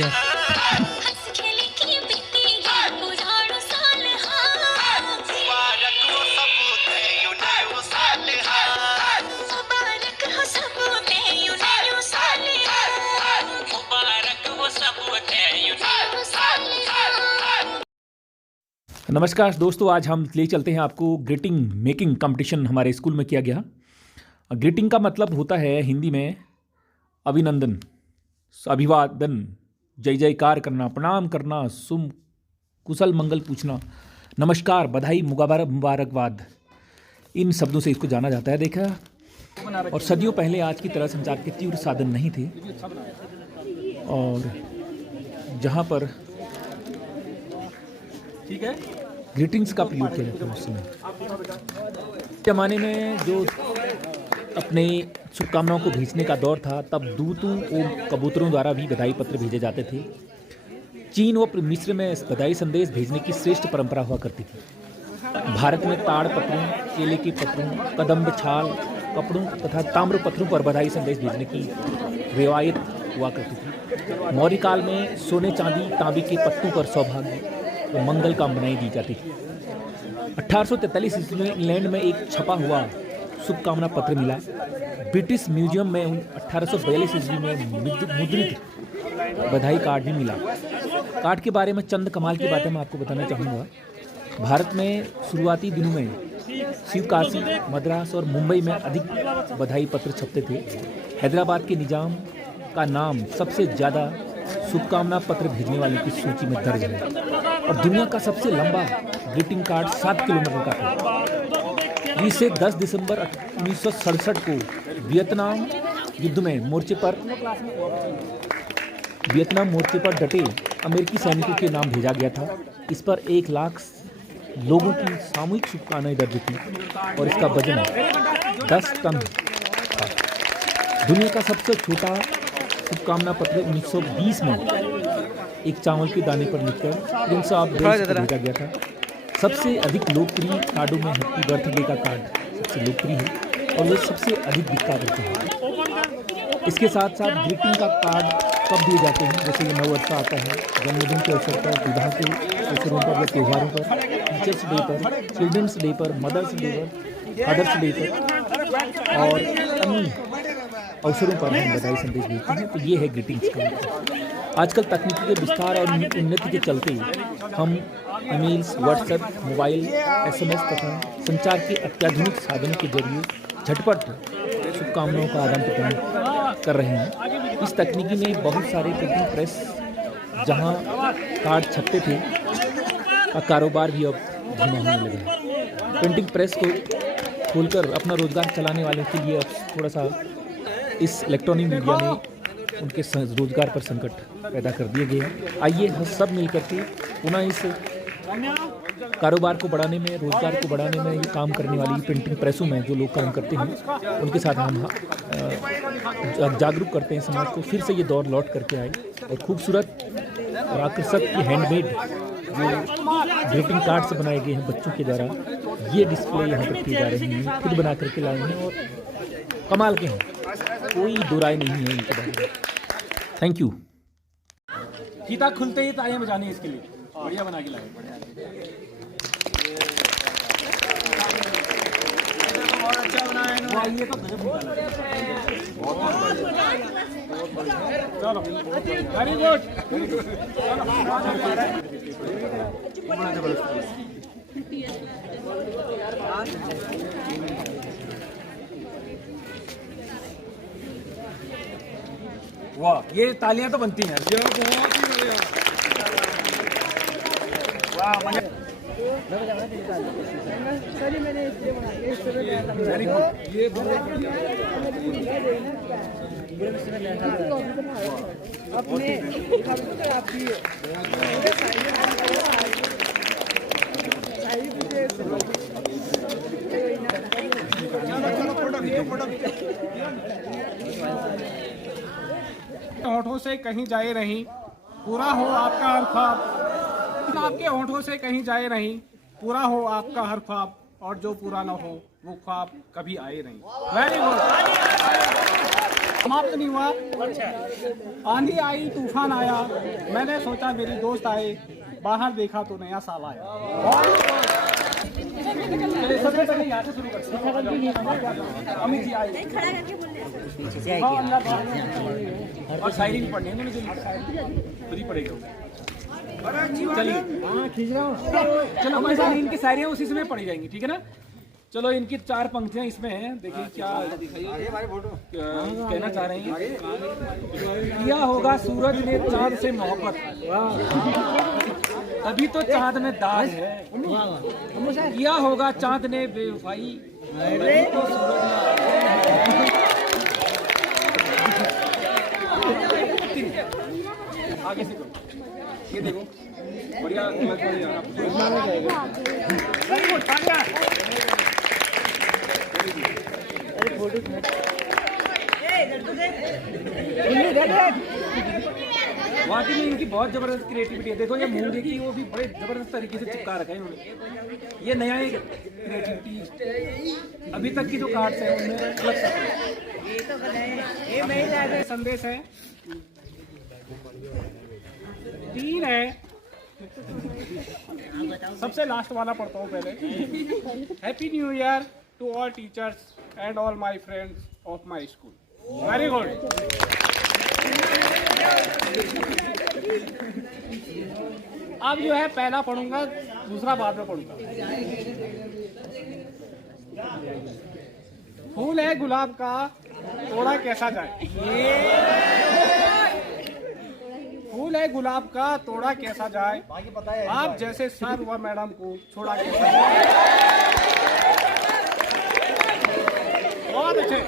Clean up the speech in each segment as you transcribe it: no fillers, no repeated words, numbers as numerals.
यार। नमस्कार दोस्तों, आज हम ले चलते हैं आपको ग्रीटिंग मेकिंग कंपटीशन हमारे स्कूल में किया गया। ग्रीटिंग का मतलब होता है हिंदी में अभिनंदन, अभिवादन, जय जयकार करना, प्रणाम करना, कुशल मंगल पूछना, नमस्कार, बधाई, मुबारकबाद, इन शब्दों से इसको जाना जाता है। देखा, और सदियों पहले आज की तरह संचार के तीव्र साधन नहीं थे, और जहाँ पर ठीक है ग्रीटिंग्स का प्रयोग किया जाता है उस समय। ज़माने में जो अपने शुभकामनाओं को भेजने का दौर था, तब दूतों और कबूतरों द्वारा भी बधाई पत्र भेजे जाते थे। चीन व मिस्र में बधाई संदेश भेजने की श्रेष्ठ परंपरा हुआ करती थी। भारत में ताड़ पत्रों, केले के पत्रों, कदम्ब छाल कपड़ों तथा ताम्र पत्रों पर बधाई संदेश भेजने की रिवायत हुआ करती थी। मौर्य काल में सोने चांदी तांबे के पत्तों पर सौभाग्य व मंगल कामनाएं दी जाती थी। 1843 ईस्वी में इंग्लैंड में एक छपा हुआ शुभकामना पत्र मिला। ब्रिटिश म्यूजियम में 1842 ईस्वी में मुद्रित बधाई कार्ड भी मिला। कार्ड के बारे में चंद कमाल की बातें मैं आपको बताना चाहूँगा। भारत में शुरुआती दिनों में शिवकाशी, मद्रास और मुंबई में अधिक बधाई पत्र छपते थे। हैदराबाद के निजाम का नाम सबसे ज़्यादा शुभकामना पत्र भेजने वालों की सूची में दर्ज है, और दुनिया का सबसे लंबा ग्रीटिंग कार्ड 7 किलोमीटर का था। इसे 10 दिसंबर 1967 को वियतनाम युद्ध में मोर्चे पर डटे अमेरिकी सैनिकों के नाम भेजा गया था। इस पर 1 लाख लोगों की सामूहिक शुभकामनाएं दर्ज थी, और इसका वजन 10 टन था। दुनिया का सबसे छोटा शुभकामना पत्र 1920 में एक चावल के दाने पर लिखकर प्रिंस ऑफ वेल्स को भेजा गया था। सबसे अधिक लोकप्रिय कार्डों में हैप्पी बर्थडे का कार्ड सबसे लोकप्रिय है, और वे सबसे अधिक बिका करते हैं। इसके साथ साथ ग्रीटिंग का कार्ड कब दिए जाते हैं, जैसे ये नववर्ष आता है, जन्मदिन के अवसर पर, विवाह के अवसरों पर या त्योहारों पर, टीचर्स डे पर, चिल्ड्रंस डे पर, मदर्स डे पर, फादर्स डे पर और अन्य अवसरों पर हम बधाई संदेश भेजते हैं। तो ये है ग्रीटिंग्स का मतलब। आजकल तकनीकी के विस्तार और उन्नति के चलते हम ईमेल्स, व्हाट्सएप, मोबाइल, SMS तथा संचार के अत्याधुनिक साधनों के जरिए झटपट शुभकामनाओं का आदान प्रदान कर रहे हैं। इस तकनीकी में बहुत सारे प्रिंटिंग प्रेस जहां कार्ड छपते थे का कारोबार भी अब धीमा होने लगा है। प्रिंटिंग प्रेस को खोलकर अपना रोजगार चलाने वालों के लिए अब थोड़ा सा इस इलेक्ट्रॉनिक मीडिया ने उनके रोजगार पर संकट पैदा कर दिए गए हैं। आइए हम सब मिलकर के पुनः इस कारोबार को बढ़ाने में, रोजगार को बढ़ाने में ये काम करने वाली प्रिंटिंग प्रेसों में जो लोग काम करते हैं उनके साथ हम जागरूक करते हैं समाज को। फिर से ये दौर लौट करके आए, और खूबसूरत और आकर्षक ये हैंडमेड जो ग्रीटिंग कार्ड्स बनाए गए हैं बच्चों के द्वारा, ये डिस्प्ले यहाँ पर किए जा रहे हैं, खुद बना करके लाए हैं और कमाल के हैं, कोई दो राय नहीं है इनके बारे में। Thank you. फीता खुलते ही तालियां बजानी इसके लिए, बढ़िया बना के लाए। बहुत अच्छा बनाया है, ये तो चलो वेरी गुड, बड़ा जबरदस्त। वाह, ये तालियां तो बनती हैं, ये बहुत ही बढ़िया। वाह, मजा। मैंने इसलिए वेरी गुड, ये बहुत होठों से कहीं जाए नहीं, पूरा हो आपका हर ख्वाब। आपके होठों से कहीं जाए नहीं, पूरा हो आपका हर ख्वाब। और जो पूरा ना हो वो ख्वाब कभी आए नहीं। Very good. समाप्त नहीं हुआ। आंधी आई, तूफान आया, मैंने सोचा मेरी दोस्त आए, बाहर देखा तो नया साल आया। सबसे पहले यहाँ से शुरू करते हैं। अमित जी आए और शायरी भी पढ़नी है उन्होंने, खुद ही पढ़ेगा। चलिए खींच रहा हूँ। चलो कोई बात नहीं, इनकी शायरियाँ उसी समय पढ़ी जाएंगी, ठीक है ना। चलो इनकी 4 पंक्तियां इसमें हैं, देखिए क्या कहना चाह रहे हैं। किया होगा सूरज ने चांद से मोहब्बत, तभी तो चांद में दाग है। किया होगा चांद ने बेवफाई, तभी तो सूरज ने। आगे से करो, ये देखो बढ़िया। वाकई में इनकी बहुत जबरदस्त क्रिएटिविटी है। देखो ये मूंगे की वो भी बड़े जबरदस्त तरीके से चिपका रखा है इन्होंने। ये नया एक क्रिएटिविटी, अभी तक की जो कार्ड्स है उनमें अलग सा संदेश है। 3 है, सबसे लास्ट वाला पढ़ता हूँ पहले। Happy new year to all teachers and all my friends of my school. Very good. अब जो है पहला पढ़ूंगा, दूसरा बाद में पढ़ूंगा। फूल है गुलाब का, तोड़ा कैसा जाए। फूल है गुलाब का, तोड़ा कैसा जाए, आप जैसे सर व मैडम को छोड़ा कैसा जाए। बहुत अच्छे।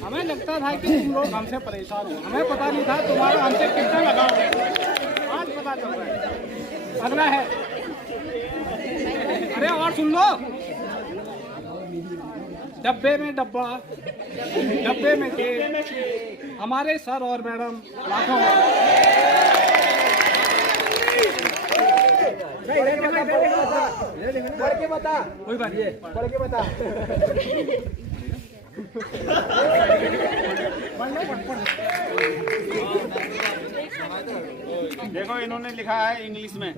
हमें लगता था कि तुम लोग हमसे परेशान हो, हमें पता नहीं था तुम्हारा हमसे कितना लगाव है, आज पता चल रहा है। अगला है, अरे और सुन लो। डब्बे में डब्बा, डब्बे में केक, हमारे सर और मैडम लाखों पढ़ के बता, कोई बात नहीं, पढ़ के बता। देखो इन्होंने लिखा है इंग्लिश में,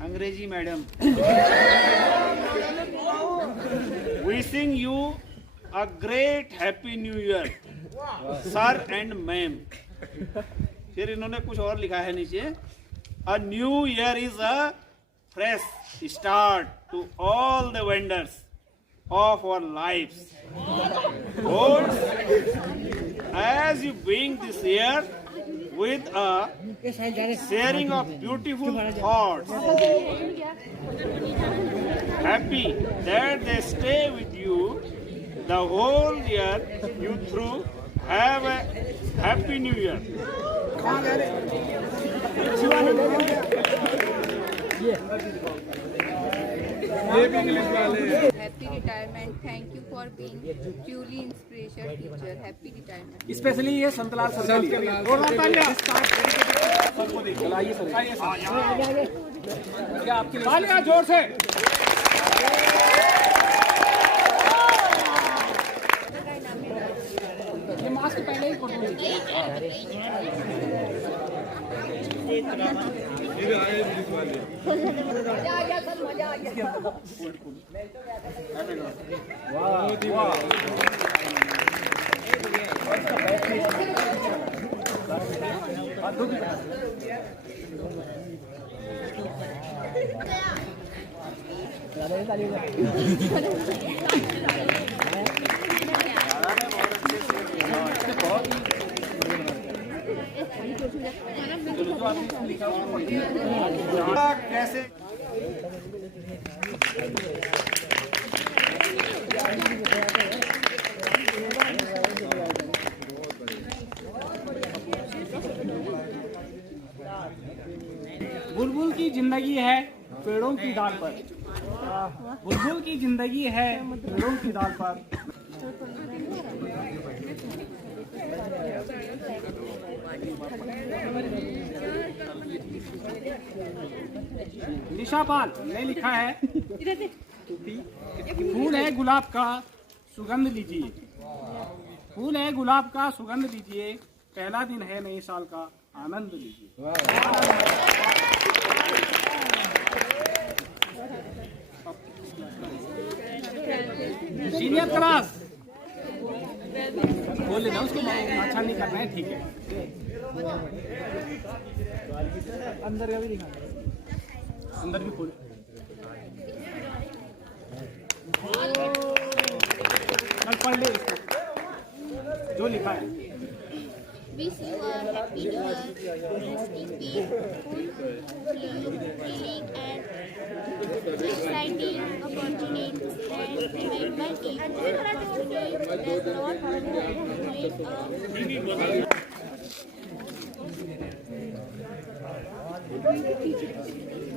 अंग्रेजी madam. Wishing you a great happy new year sir and ma'am. फिर इन्होंने कुछ और लिखा है नीचे, a new year is a fresh start to all the vendors of our lives. Lord, as you bring this year with a sharing of beautiful thoughts, happy that they stay with you the whole year, you through have a happy new year. Happy retirement. Thank you for being truly inspirational teacher. Happy retirement. Specially ये Santlal sir के लिए। चलाइए sir, क्या आपके लिए जोर से। ये मास्क पहले ही कर कैसे बुलबुल की जिंदगी है पेड़ों की डाल पर, बुलबुल की जिंदगी है पेड़ों की डाल पर। निशा पाल ने लिखा है, फूल है गुलाब का सुगंध लीजिए, फूल है गुलाब का सुगंध लीजिए, पहला दिन है नए साल का आनंद लीजिए। सीनियर क्लास बोल लेना, उसको अच्छा नहीं करना है, ठीक है। अंदर का भी दिखा, अंदर भी खोल। कल पढ़ ले इसको जो लिखा है। Wish you a happy new year, rest in peace, fulfilling and exciting opportunities, and remember each opportunity does not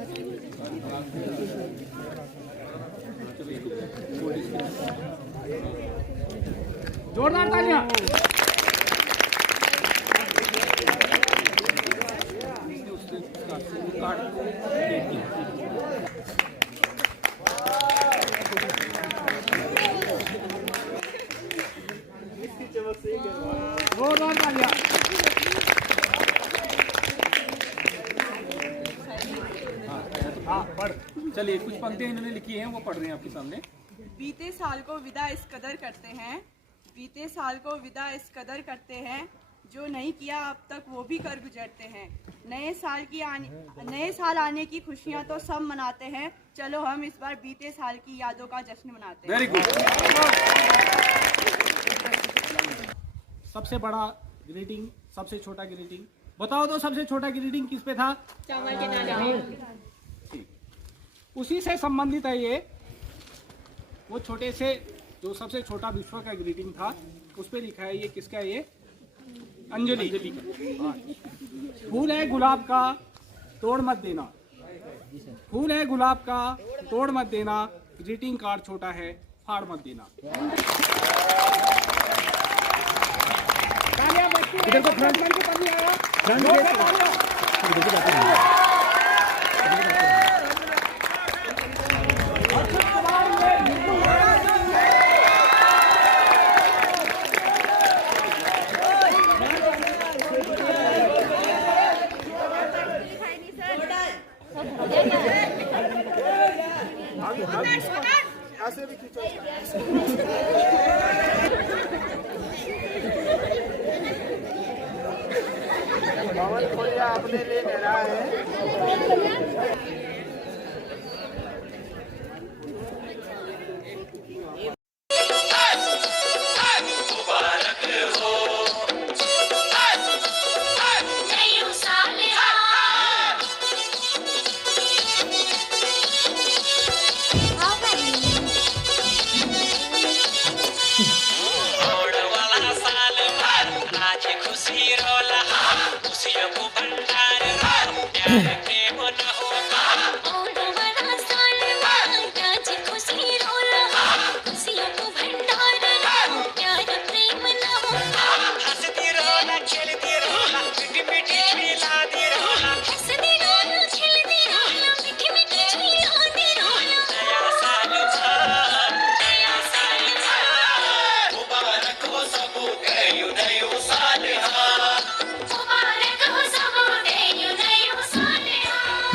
always जोरदार तालियां। जोरदार तालियां। हाँ पढ़। चलिए कुछ पंक्तियां इन्होंने लिखी हैं वो पढ़ रहे हैं आपके सामने। बीते साल को विदा इस कदर करते हैं, बीते साल को विदा इस कदर करते हैं, जो नहीं किया अब तक वो भी कर गुजरते हैं। नए साल आने की खुशियां तो सब मनाते हैं, चलो हम इस बार बीते साल की यादों का जश्न मनाते हैं। Very good. सबसे बड़ा ग्रीटिंग, सबसे छोटा ग्रीटिंग बताओ तो, सबसे छोटा ग्रीटिंग किस पे था? चावल के दाने। उसी से संबंधित है ये, वो छोटे से जो सबसे छोटा विश्व का ग्रीटिंग था उस पे लिखा है, ये किसका है? ये अंजलि का। फूल है गुलाब का तोड़ मत देना, फूल है गुलाब का तोड़ मत देना, ग्रीटिंग कार्ड छोटा है फाड़ मत देना। इधर को फ्रंट को ऐसे भी खींचो। पवन खोलिया अपने लिए ले रहा है।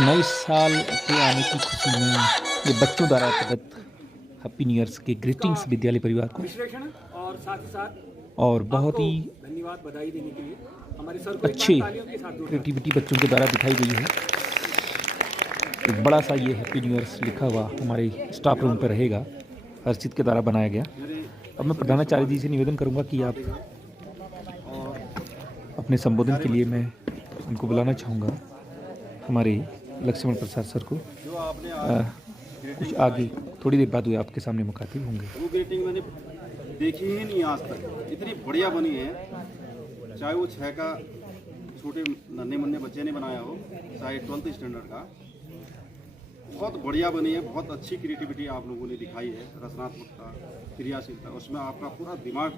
नए साल के आने की खुशी में ये बच्चों द्वारा प्रदत्त हैप्पी न्यू ईयर्स के ग्रीटिंग्स विद्यालय परिवार को विश्लेषण और साथ ही साथ और बहुत ही धन्यवाद बधाई देने के लिए हमारे सर को अच्छी तालियों के साथ जोड़ें। क्रिएटिविटी बच्चों के द्वारा दिखाई गई है। एक बड़ा सा ये हैप्पी न्यू ईयर्स लिखा हुआ हमारे स्टाफ रूम पर रहेगा, हर्षित के द्वारा बनाया गया। अब मैं प्रधानाचार्य जी से निवेदन करूंगा कि आप अपने संबोधन के लिए मैं उनको बुलाना चाहूँगा, हमारे लक्ष्मण प्रसाद सर को। कुछ आगे थोड़ी देर बाद हुए आपके सामने मुखातिब होंगे। वो ग्रीटिंग मैंने देखी ही नहीं आज तक, इतनी बढ़िया बनी है। चाहे वो 6 का छोटे नन्हे मुन्ने बच्चे ने बनाया हो, चाहे 12th स्टैंडर्ड का, बहुत बढ़िया बनी है। बहुत अच्छी क्रिएटिविटी आप लोगों ने दिखाई है, रचनात्मकता, क्रियाशीलता। उसमें आपका पूरा दिमाग,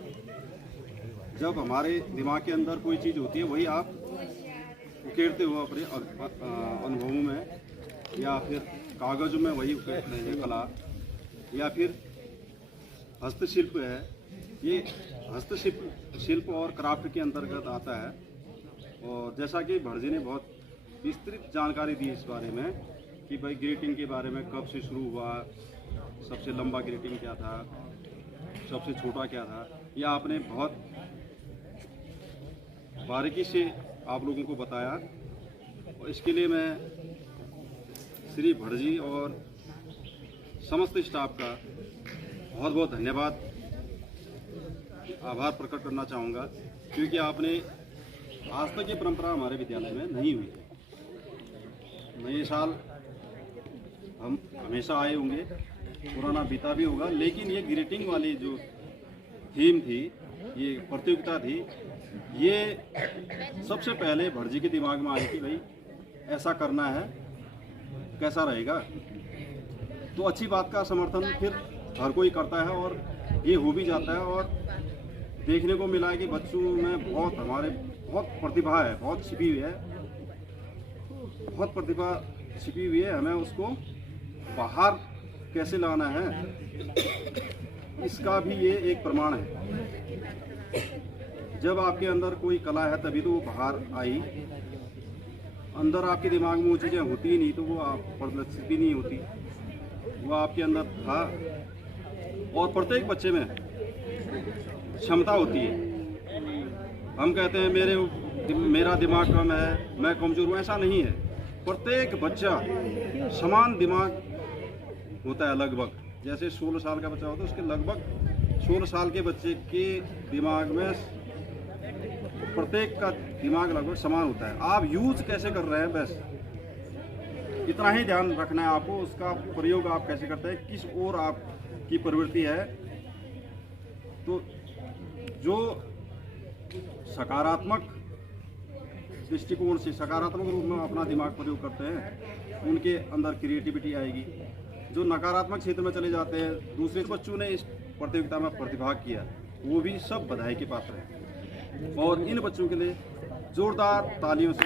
जब हमारे दिमाग के अंदर कोई चीज़ होती है वही आप उकेरते हुए अपने अनुभवों में, या फिर कागज़ों में वही उकेरते हैं कला, या फिर हस्तशिल्प है। ये हस्तशिल्प और क्राफ्ट के अंतर्गत आता है। और जैसा कि भटजी ने बहुत विस्तृत जानकारी दी इस बारे में कि भाई ग्रीटिंग के बारे में कब से शुरू हुआ, सबसे लंबा ग्रीटिंग क्या था, सबसे छोटा क्या था, यह आपने बहुत बारीकी से आप लोगों को बताया। और इसके लिए मैं श्री भटजी और समस्त स्टाफ का बहुत बहुत धन्यवाद, आभार प्रकट करना चाहूँगा, क्योंकि आपने आज तक ये परंपरा हमारे विद्यालय में नहीं हुई है। नए साल हम हमेशा आए होंगे, पुराना बीता भी होगा, लेकिन ये ग्रीटिंग वाली जो थीम थी, ये प्रतियोगिता थी, ये सबसे पहले भटजी के दिमाग में आई कि भाई ऐसा करना है, कैसा रहेगा। तो अच्छी बात का समर्थन फिर हर कोई करता है और ये हो भी जाता है। और देखने को मिला है कि बच्चों में बहुत प्रतिभा है, बहुत छिपी हुई है, बहुत प्रतिभा छिपी हुई है। हमें उसको बाहर कैसे लाना है, इसका भी ये एक प्रमाण है। जब आपके अंदर कोई कला है तभी तो वो बाहर आई। अंदर आपके दिमाग में वो चीज़ें होती ही नहीं तो वो आप प्रदर्शित भी नहीं होती। वो आपके अंदर था और प्रत्येक बच्चे में क्षमता होती है। हम कहते हैं मेरा दिमाग कम है, मैं कमज़ोर हूँ, ऐसा नहीं है। प्रत्येक बच्चा समान दिमाग होता है लगभग। जैसे 16 साल का बच्चा होता है, उसके लगभग 16 साल के बच्चे के दिमाग में प्रत्येक का दिमाग लगभग समान होता है। आप यूज कैसे कर रहे हैं, बस इतना ही ध्यान रखना है आपको। उसका प्रयोग आप कैसे करते हैं, किस ओर आपकी प्रवृत्ति है। तो जो सकारात्मक दृष्टिकोण से, सकारात्मक रूप में अपना दिमाग प्रयोग करते हैं, उनके अंदर क्रिएटिविटी आएगी। जो नकारात्मक क्षेत्र में चले जाते हैं, दूसरे बच्चों ने इस प्रतियोगिता में प्रतिभाग किया, वो भी सब बधाई के पात्र हैं। और इन बच्चों के लिए जोरदार तालियों से